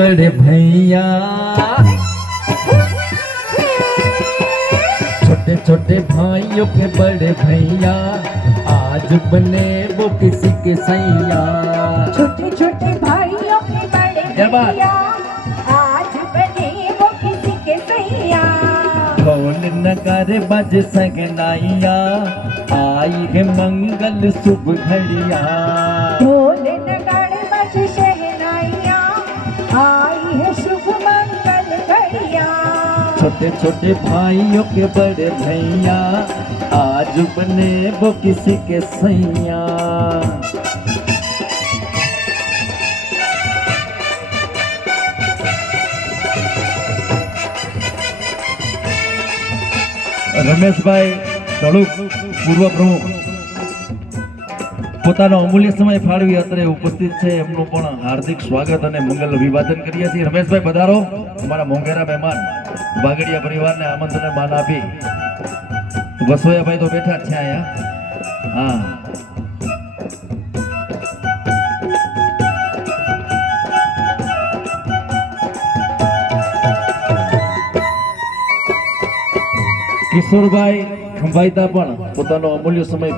बड़े भैया, छोटे छोटे भाइयों के बड़े भैया, आज बने वो किसी के सैया। छोटे छोटे भाइयों के बड़े भैया, आज बने वो किसी के सैया। ढोल नगारे बज सगनाइया, आई है मंगल शुभ घड़िया। ढोल नगाड़े बज शहनाइया, आई है शुभ मंगल घड़िया। छोटे छोटे भाइयों के बड़े भैया, आज बने वो किसी के सैया। રમેશભાઈ ધડુક પૂર્વ પ્રમુખ પોતાનો અમૂલ્ય સમય ફાળવી અત્રે ઉપસ્થિત છે, એમનું પણ હાર્દિક સ્વાગત અને મંગલ અભિવાદન કરીએ છીએ। રમેશભાઈ પધારો, અમારા મોંઘેરા મહેમાન વાગડિયા પરિવારને આમંત્રણ માન આપી વસોયાભાઈ તો બેઠા જ છે અહીંયા। હા, કિશોરભાઈ ખંભાઈતા પણ પોતાનો અમૂલ્ય સમય